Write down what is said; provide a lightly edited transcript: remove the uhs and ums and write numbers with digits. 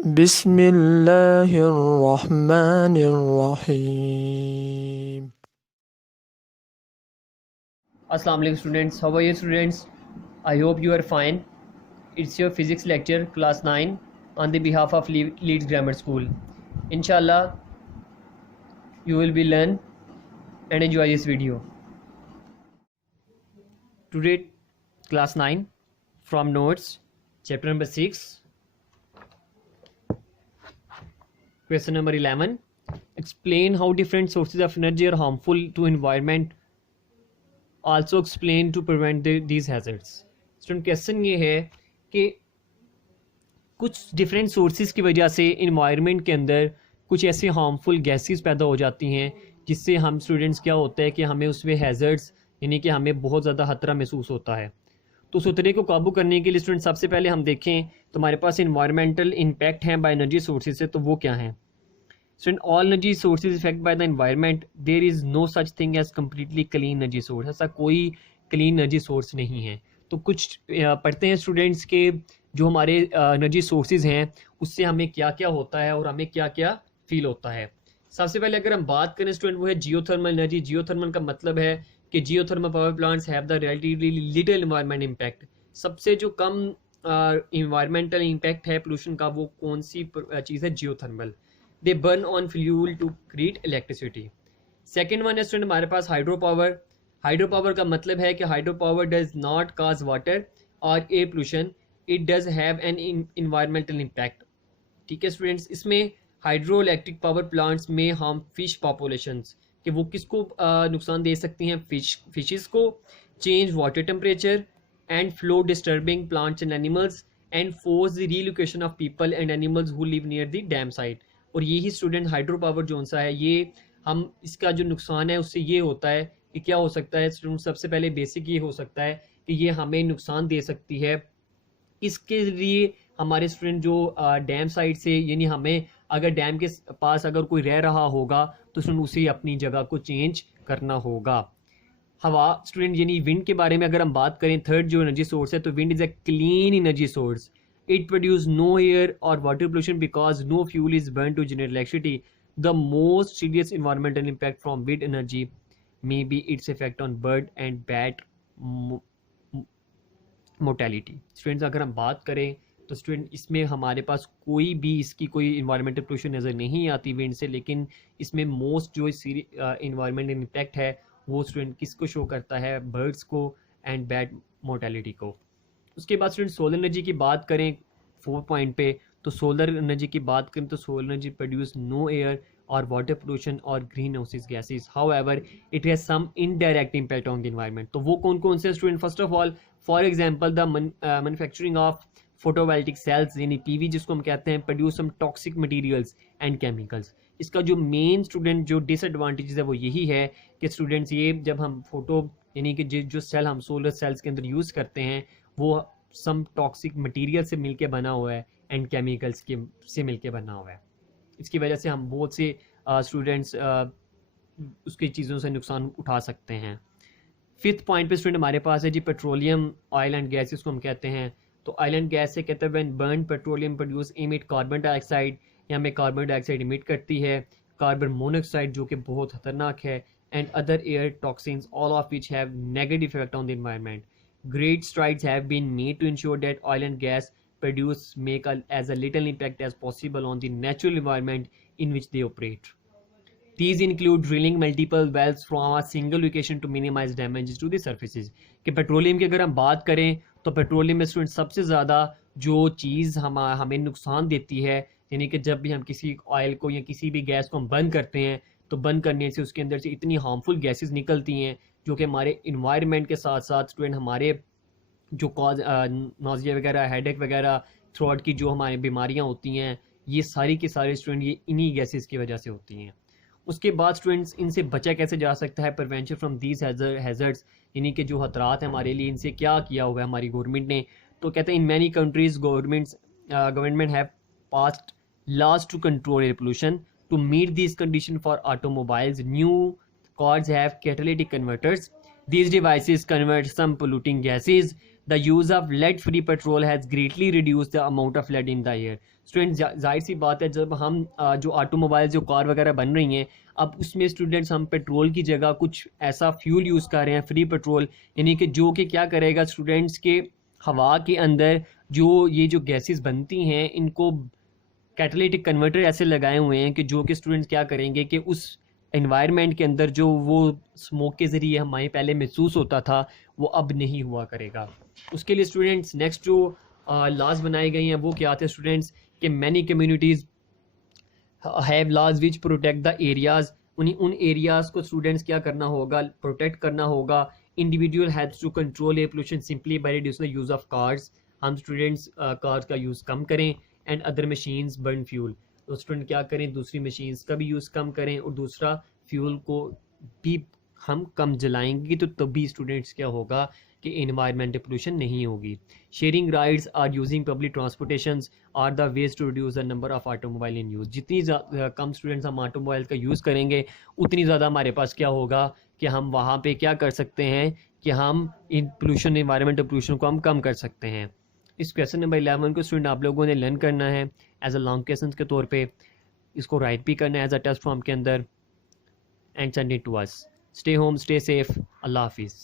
बिस्मिल्लाहिर्रहमानिर्रहीम। Assalamu alaikum students, how are you students? I hope you are fine. It's your physics lecture class 9 on the behalf of Leeds Grammar School. Inshallah you will be learn and enjoy this video. Today class 9 from notes chapter number 6 question number 11. Explain how different sources of energy are harmful to environment. Also explain to prevent these hazards. Student question ये है कि कुछ different sources की वजह से environment के अंदर कुछ ऐसे हार्मफुल गैसेस पैदा हो जाती हैं जिससे हम स्टूडेंट्स क्या होता है कि हमें उसमें हैज़र्ड्स यानी कि हमें बहुत ज़्यादा खतरा महसूस होता है। तो उस खतरे को काबू करने के लिए स्टूडेंट सबसे पहले हम देखें तो हमारे पास इन्वायरमेंटल इम्पैक्ट हैं बाय एनर्जी सोर्सेज से, तो वो क्या हैं? Student all energy sources effect by the environment, there is no such thing as completely clean energy source. ऐसा कोई क्लीन एनर्जी सोर्स नहीं है। तो कुछ पढ़ते हैं स्टूडेंट्स के जो हमारे एनर्जी सोर्सेज हैं उससे हमें क्या क्या होता है और हमें क्या क्या फील होता है। सबसे पहले अगर हम बात करें स्टूडेंट वो है जियोथर्मल एनर्जी। जियोथर्मल का मतलब है कि geothermal power plants have the relatively little environment impact. सबसे जो कम इन्वायरमेंटल इम्पैक्ट है पोल्यूशन का वो कौन सी चीज़ है? Geothermal. They burn on fuel to create electricity. Second one है स्टूडेंट हमारे पास हाइड्रो पावर। हाइड्रो पावर का मतलब है कि hydro power does not cause water और air pollution, it does have an environmental impact. ठीक है स्टूडेंट्स, इसमें हाइड्रो इलेक्ट्रिक पावर प्लांट्स में हम फिश पॉपुलेशंस कि वो किसको नुकसान दे सकती हैं? फिशेस को। Change water temperature and flow disturbing plants and animals and force the relocation of people and animals who live near the dam site. और यही स्टूडेंट हाइड्रो पावर जो सा है ये हम इसका जो नुकसान है उससे ये होता है कि क्या हो सकता है स्टूडेंट? सबसे पहले बेसिक ये हो सकता है कि ये हमें नुकसान दे सकती है। इसके लिए हमारे स्टूडेंट जो डैम साइड से यानी हमें अगर डैम के पास अगर कोई रह रहा होगा तो स्टूडेंट उसे अपनी जगह को चेंज करना होगा। हवा स्टूडेंट यानी विंड के बारे में अगर हम बात करें, थर्ड जो एनर्जी सोर्स है, तो wind is a clean energy source. It produces no air or water pollution because no fuel is burned to generate electricity. The most serious environmental impact from wind energy may be its effect on bird and bat mortality. Students अगर हम बात करें तो student इसमें हमारे पास कोई भी इसकी कोई इन्वायरमेंटल पोल्यूशन नज़र नहीं आती विंड से, लेकिन इसमें मोस्ट जो इन्वायरमेंटल इम्पैक्ट है वो स्टूडेंट किसको शो करता है? बर्ड्स को एंड बैट मोर्टेलिटी को। उसके बाद स्टूडेंट सोलर एनर्जी की बात करें 4 पॉइंट पे, तो सोलर एनर्जी की बात करें तो solar energy produce no air और वाटर पोल्यूशन और green houses gases, however it has some indirect impact on the environment. तो वो कौन कौन से student? First of all for example the manufacturing of photovoltaic cells यानी पीवी जिसको हम कहते हैं, produce some toxic materials and chemicals. इसका जो मेन स्टूडेंट जो डिसएडवांटेजेस है वो यही है कि स्टूडेंट्स ये जब हम फोटो यानी कि जो सेल हम सोलर सेल्स के अंदर यूज़ करते हैं वो सम टॉक्सिक मटेरियल से मिलके बना हुआ है एंड केमिकल्स के से मिलके बना हुआ है। इसकी वजह से हम बहुत से स्टूडेंट्स उसकी चीज़ों से नुकसान उठा सकते हैं। फिफ्थ पॉइंट पे स्टूडेंट हमारे पास है जी पेट्रोलियम ऑयल एंड गैस, इसको हम कहते हैं। तो ऑयल एंड गैस से कहते हैं when burn petroleum produce emit carbon dioxide, यहाँ में कार्बन डाइऑक्साइड इमिट करती है, कार्बन मोनोऑक्साइड जो कि बहुत खतरनाक है, and other air toxins all of which have negative effect on the environment. Great strides have been made to ensure that oil and gas produce make as a little impact as possible on the natural environment in which they operate. These include drilling multiple wells from a single location to minimize damages to the surfaces. कि petroleum की अगर हम बात करें तो petroleum में student सबसे ज़्यादा जो चीज़ हमें नुकसान देती है यानी कि जब भी हम किसी ऑयल को या किसी भी गैस को हम बंद करते हैं तो बंद करने से उसके अंदर से इतनी हार्मफुल गैसेस निकलती हैं जो कि हमारे इन्वायरमेंट के साथ साथ स्टूडेंट हमारे जो कॉज नोजिया वगैरह, हेडेक वगैरह, थ्रोट की जो हमारी बीमारियां होती हैं ये सारी के सारे स्टूडेंट ये इन्हीं गैसेस की वजह से होती हैं। उसके बाद स्टूडेंट्स इनसे बचा कैसे जा सकता है? प्रिवेंशन फ्रॉम दीज हैज़र्ड्स यानी कि जो खतरात हैं हमारे लिए, इनसे क्या किया हुआ है हमारी गवर्नमेंट ने? तो कहते हैं in many countries government have passed laws to control air pollution. To meet this condition for automobiles new cars have catalytic converters. These devices convert some polluting gases the use of lead free petrol has greatly reduce the amount of lead in the air. Students जाहिर सी बात है, जब हम जो automobile जो car वगैरह बन रही हैं, अब उसमें स्टूडेंट्स हम पेट्रोल की जगह कुछ ऐसा फ्यूल यूज़ कर रहे हैं, फ्री पेट्रोल, यानी कि जो कि क्या करेगा स्टूडेंट्स के हवा के अंदर जो ये जो गैसेस बनती हैं, इनको कैटालिटिक कन्वर्टर ऐसे लगाए हुए हैं कि जो कि स्टूडेंट्स क्या करेंगे कि उस एनवायरनमेंट के अंदर जो वो स्मोक के ज़रिए हमारे पहले महसूस होता था वो अब नहीं हुआ करेगा। उसके लिए स्टूडेंट्स नेक्स्ट जो लॉज बनाए गए हैं वो क्या थे स्टूडेंट्स, कि many communities have laws which protect the areas. उन एरियाज़ को स्टूडेंट्स क्या करना होगा, प्रोटेक्ट करना होगा। Individual helps to control air pollution simply by reducing the use of cars. हम स्टूडेंट्स कार्स का यूज़ कम करें, and other machines burn fuel. तो स्टूडेंट क्या करें, दूसरी मशीन्स का भी यूज़ कम करें और दूसरा फ्यूल को भी हम कम जलाएंगे, तो तभी स्टूडेंट्स क्या होगा कि इन्वायरमेंटल पोल्यूशन नहीं होगी। Sharing rides or using public transportation are the ways to reduce the number of automobile in use. जितनी कम स्टूडेंट्स हम ऑटोमोबाइल का यूज़ करेंगे, उतनी ज़्यादा हमारे पास क्या होगा कि हम वहाँ पे क्या कर सकते हैं कि हम इन पोल्यूशन, इन्वायरमेंटल पोल्यूशन को हम कम कर सकते हैं। इस क्वेश्चन नंबर 11 को स्टूडेंट आप लोगों ने लर्न करना है एज अ लॉन्ग क्वेश्चन के तौर पे, इसको राइट भी करना है एज अ टेस्ट फॉर्म के अंदर, and send it to us. Stay home, stay safe, अल्लाह हाफिज़।